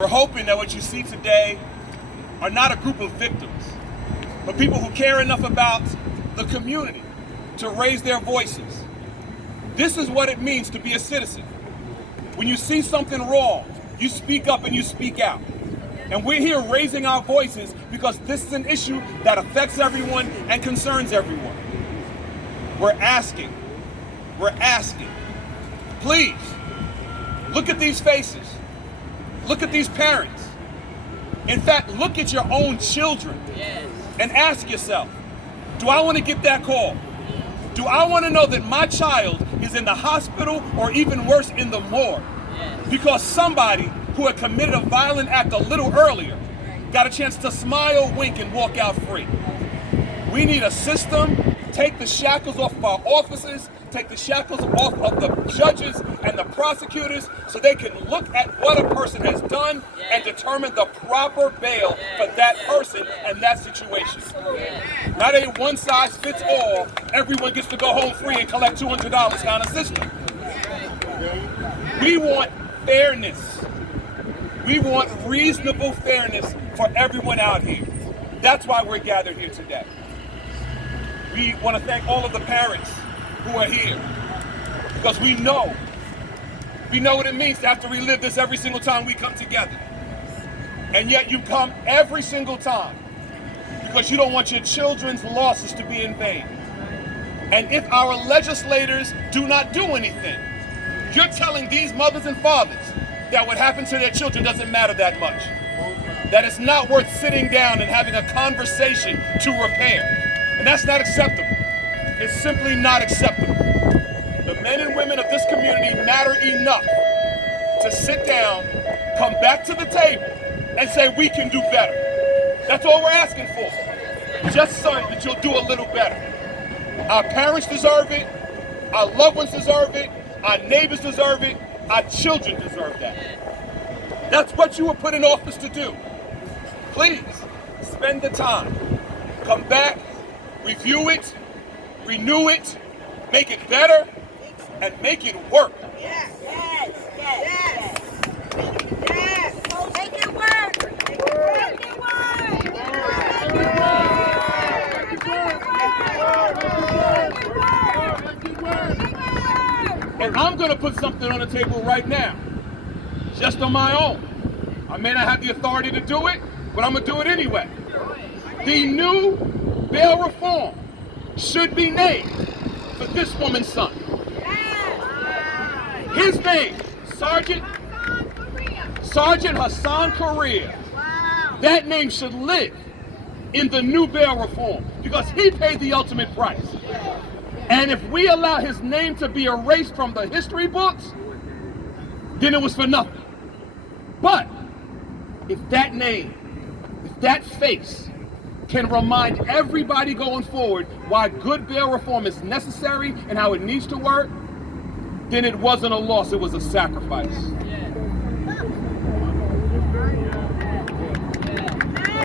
We're hoping that what you see today are not a group of victims, but people who care enough about the community to raise their voices. This is what it means to be a citizen. When you see something wrong, you speak up and you speak out. And we're here raising our voices because this is an issue that affects everyone and concerns everyone. We're asking, please, look at these faces. Look at these parents. In fact, look at your own children and ask yourself, do I want to get that call? Do I want to know that my child is in the hospital or even worse, in the morgue? Because somebody who had committed a violent act a little earlier got a chance to smile, wink, and walk out free. We need a system. Take the shackles off of our offices, take the shackles off of the judges and the prosecutors so they can look at what a person has done and determine the proper bail for that person and that situation. Not a one-size-fits-all, everyone gets to go home free and collect $200 kind of system. We want fairness. We want reasonable fairness for everyone out here. That's why we're gathered here today. We want to thank all of the parents who are here because we know what it means to have to relive this every single time we come together. And yet you come every single time because you don't want your children's losses to be in vain. And if our legislators do not do anything, you're telling these mothers and fathers that what happened to their children doesn't matter that much. That it's not worth sitting down and having a conversation to repair. And that's not acceptable. It's simply not acceptable. The men and women of this community matter enough to sit down, come back to the table, and say we can do better. That's all we're asking for. Just so that you'll do a little better. Our parents deserve it. Our loved ones deserve it. Our neighbors deserve it. Our children deserve that. That's what you were put in office to do. Please, spend the time. Come back, review it, renew it, make it better, and make it work. Yes. Make it work. And I'm going to put something on the table right now, just on my own. I may not have the authority to do it, but I'm going to do it anyway. The new bail reform should be named for this woman's son. His name, Sergeant Hassan Correa. That name should live in the new bail reform because he paid the ultimate price. And if we allow his name to be erased from the history books, then it was for nothing. But if that name, if that face can remind everybody going forward why good bail reform is necessary and how it needs to work, then it wasn't a loss, it was a sacrifice.